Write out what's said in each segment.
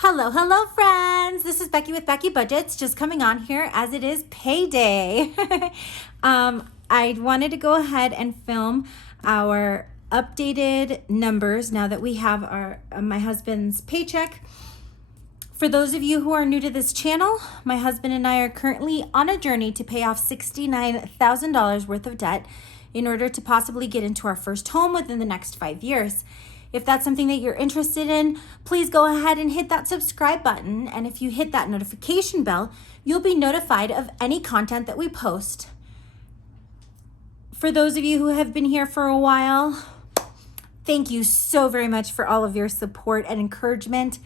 Hello, friends. This is Becky with Becky Budgets, just coming on here as it is payday. I wanted to go ahead and film our updated numbers now that we have our my husband's paycheck. For those of you who are new to this channel, my husband and I are currently on a journey to pay off $69,000 worth of debt in order to possibly get into our first home within the next 5 years. If that's something that you're interested in, please go ahead and hit that subscribe button. And if you hit that notification bell, you'll be notified of any content that we post. For those of you who have been here for a while, thank you so very much for all of your support and encouragement.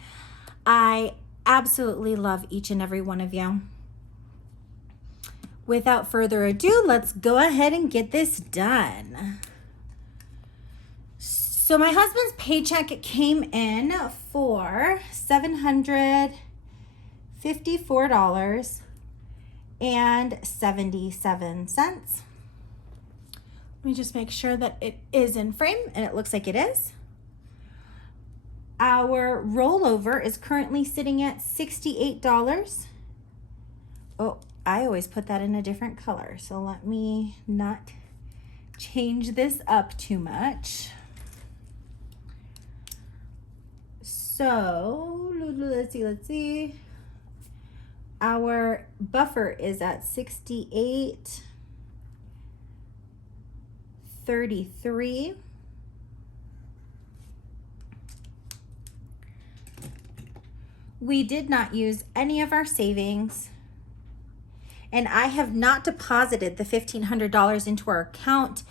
I absolutely love each and every one of you. Without further ado, let's go ahead and get this done. So my husband's paycheck came in for $754.77. Let me just make sure that it is in frame, and it looks like it is. Our rollover is currently sitting at $68. Oh, I always put that in a different color, so let me not change this up too much. So, let's see. Our buffer is at 68.33. We did not use any of our savings, and I have not deposited the $1,500 into our account.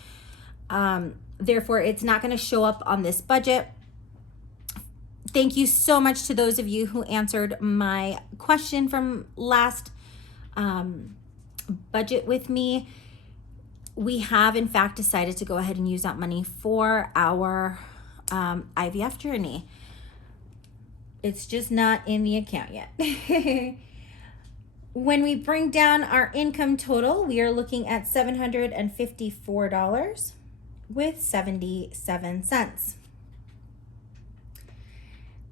Therefore, it's not going to show up on this budget. Thank you so much to those of you who answered my question from last budget with me. We have, in fact, decided to go ahead and use that money for our IVF journey. It's just not in the account yet. When we bring down our income total, we are looking at $754.77.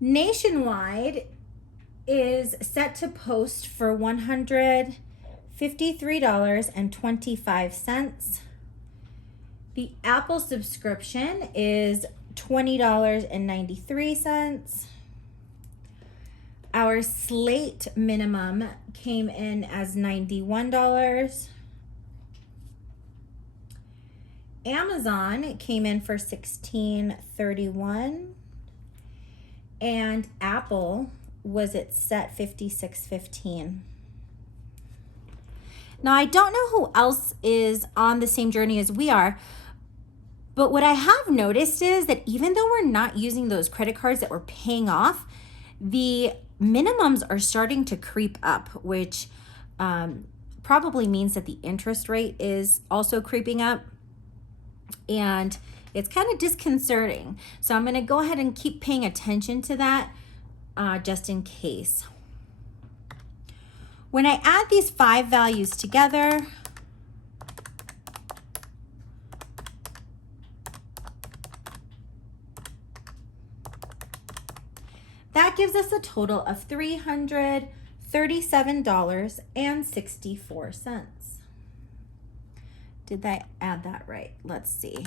Nationwide is set to post for $153.25. The Apple subscription is $20.93. Our Slate minimum came in as $91. Amazon came in for $16.31. And Apple was at set $56.15. Now, I don't know who else is on the same journey as we are, but what I have noticed is that even though we're not using those credit cards that we're paying off, the minimums are starting to creep up, which probably means that the interest rate is also creeping up. And it's kind of disconcerting. So I'm going to go ahead and keep paying attention to that just in case. When I add these 5 values together, that gives us a total of $337.64. Did I add that right? Let's see.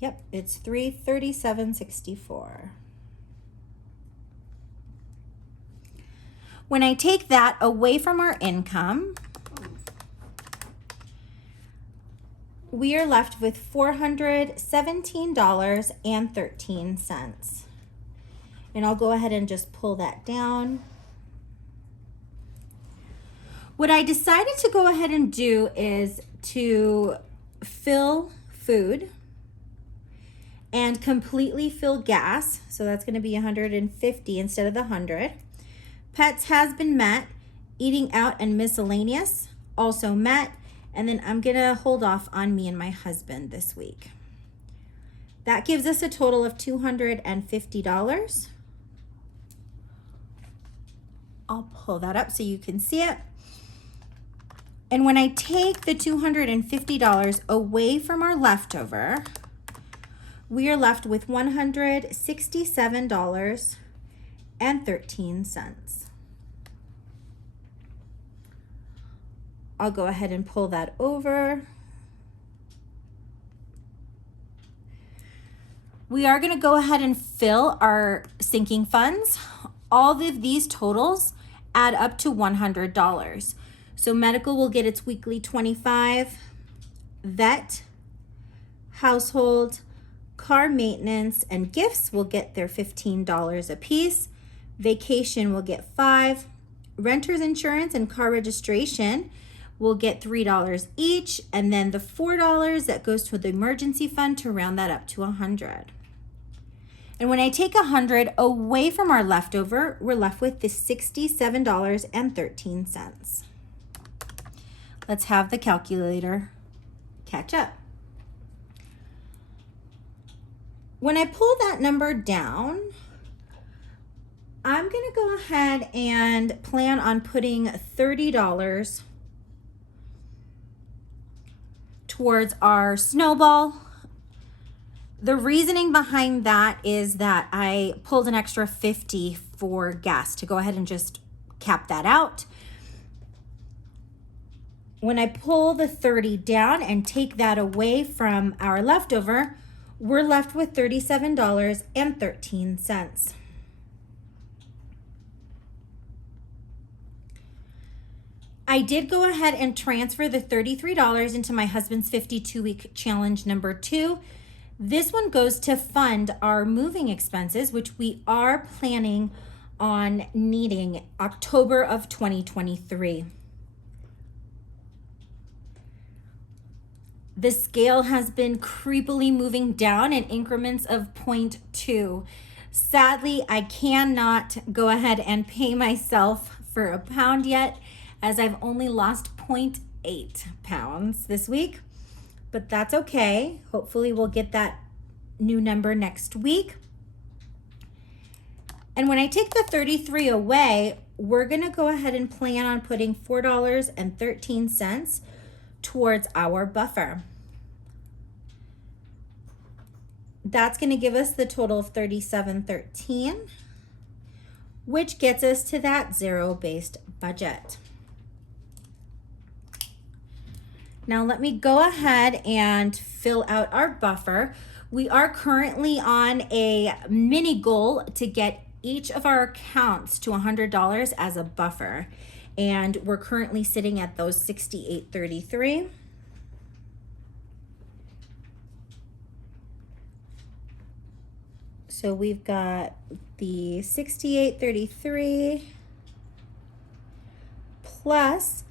Yep, it's $337.64. When I take that away from our income, we are left with $417.13. And I'll go ahead and just pull that down. What I decided to go ahead and do is to fill food and completely fill gas. So that's going to be 150 instead of the 100. Pets has been met. Eating out and miscellaneous also met. And then I'm going to hold off on me and my husband this week. That gives us a total of $250. I'll pull that up so you can see it. And when I take the $250 away from our leftover, we are left with $167.13. I'll go ahead and pull that over. We are going to go ahead and fill our sinking funds. All of these totals add up to $100. So medical will get its weekly $25, vet, household, car maintenance, and gifts will get their $15 a piece. Vacation will get $5. Renter's insurance and car registration will get $3 each, and then the $4 that goes to the emergency fund to round that up to $100. And when I take $100 away from our leftover, we're left with the $67.13. Let's have the calculator catch up. When I pull that number down, I'm going to go ahead and plan on putting $30 towards our snowball. The reasoning behind that is that I pulled an extra $50 for gas to go ahead and just cap that out. When I pull the $30 down and take that away from our leftover, we're left with $37.13. I did go ahead and transfer the $33 into my husband's 52-week challenge number 2. This one goes to fund our moving expenses, which we are planning on needing October of 2023. The scale has been creepily moving down in increments of 0.2. Sadly, I cannot go ahead and pay myself for a pound yet, as I've only lost 0.8 pounds this week, but that's okay. Hopefully we'll get that new number next week. And when I take the 33 away, we're gonna go ahead and plan on putting $4.13 towards our buffer. That's gonna give us the total of $37.13, which gets us to that zero-based budget. Now let me go ahead and fill out our buffer. We are currently on a mini goal to get each of our accounts to $100 as a buffer. And we're currently sitting at those $68.33. So we've got the $68.33 plus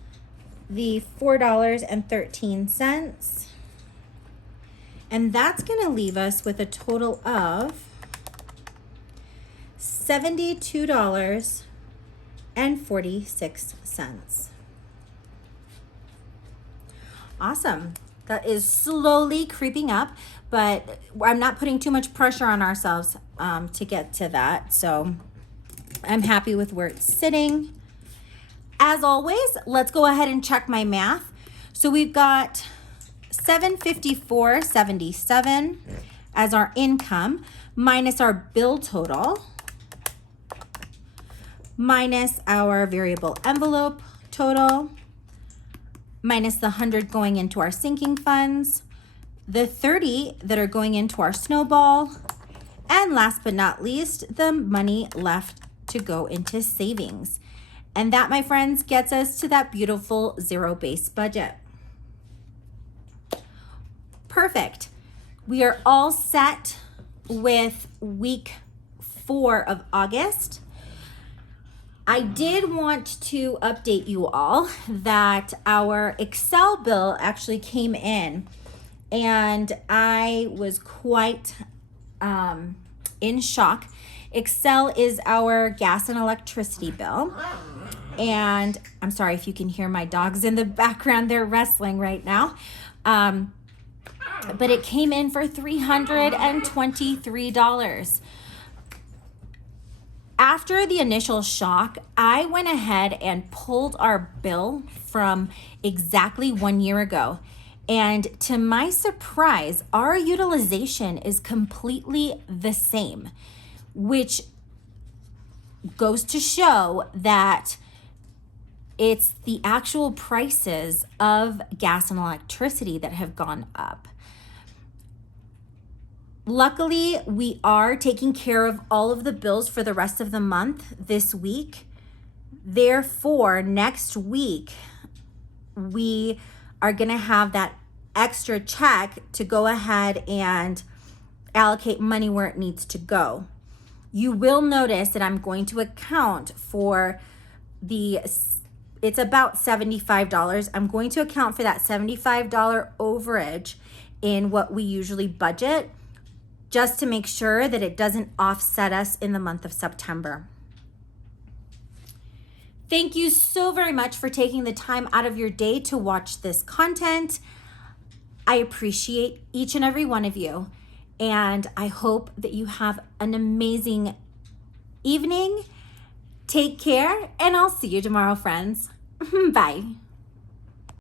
the $4.13, and that's going to leave us with a total of $72.46. Awesome. That is slowly creeping up, but I'm not putting too much pressure on ourselves to get to that, so I'm happy with where it's sitting. As always, let's go ahead and check my math. So we've got $754.77 as our income, minus our bill total, minus our variable envelope total, minus the 100 going into our sinking funds, the 30 that are going into our snowball, and last but not least, the money left to go into savings. And that, my friends, gets us to that beautiful zero-based budget. Perfect. We are all set with week 4 of August. I did want to update you all that our Excel bill actually came in, and I was quite in shock. Excel is our gas and electricity bill. And I'm sorry if you can hear my dogs in the background, they're wrestling right now. But it came in for $323. After the initial shock, I went ahead and pulled our bill from exactly 1 year ago. And to my surprise, our utilization is completely the same, which goes to show that it's the actual prices of gas and electricity that have gone up. Luckily, we are taking care of all of the bills for the rest of the month this week. Therefore, next week, we are going to have that extra check to go ahead and allocate money where it needs to go. You will notice that I'm going to account for it's about $75. I'm going to account for that $75 overage in what we usually budget, just to make sure that it doesn't offset us in the month of September. Thank you so very much for taking the time out of your day to watch this content. I appreciate each and every one of you, and I hope that you have an amazing evening. Take care, and I'll see you tomorrow, friends. Bye.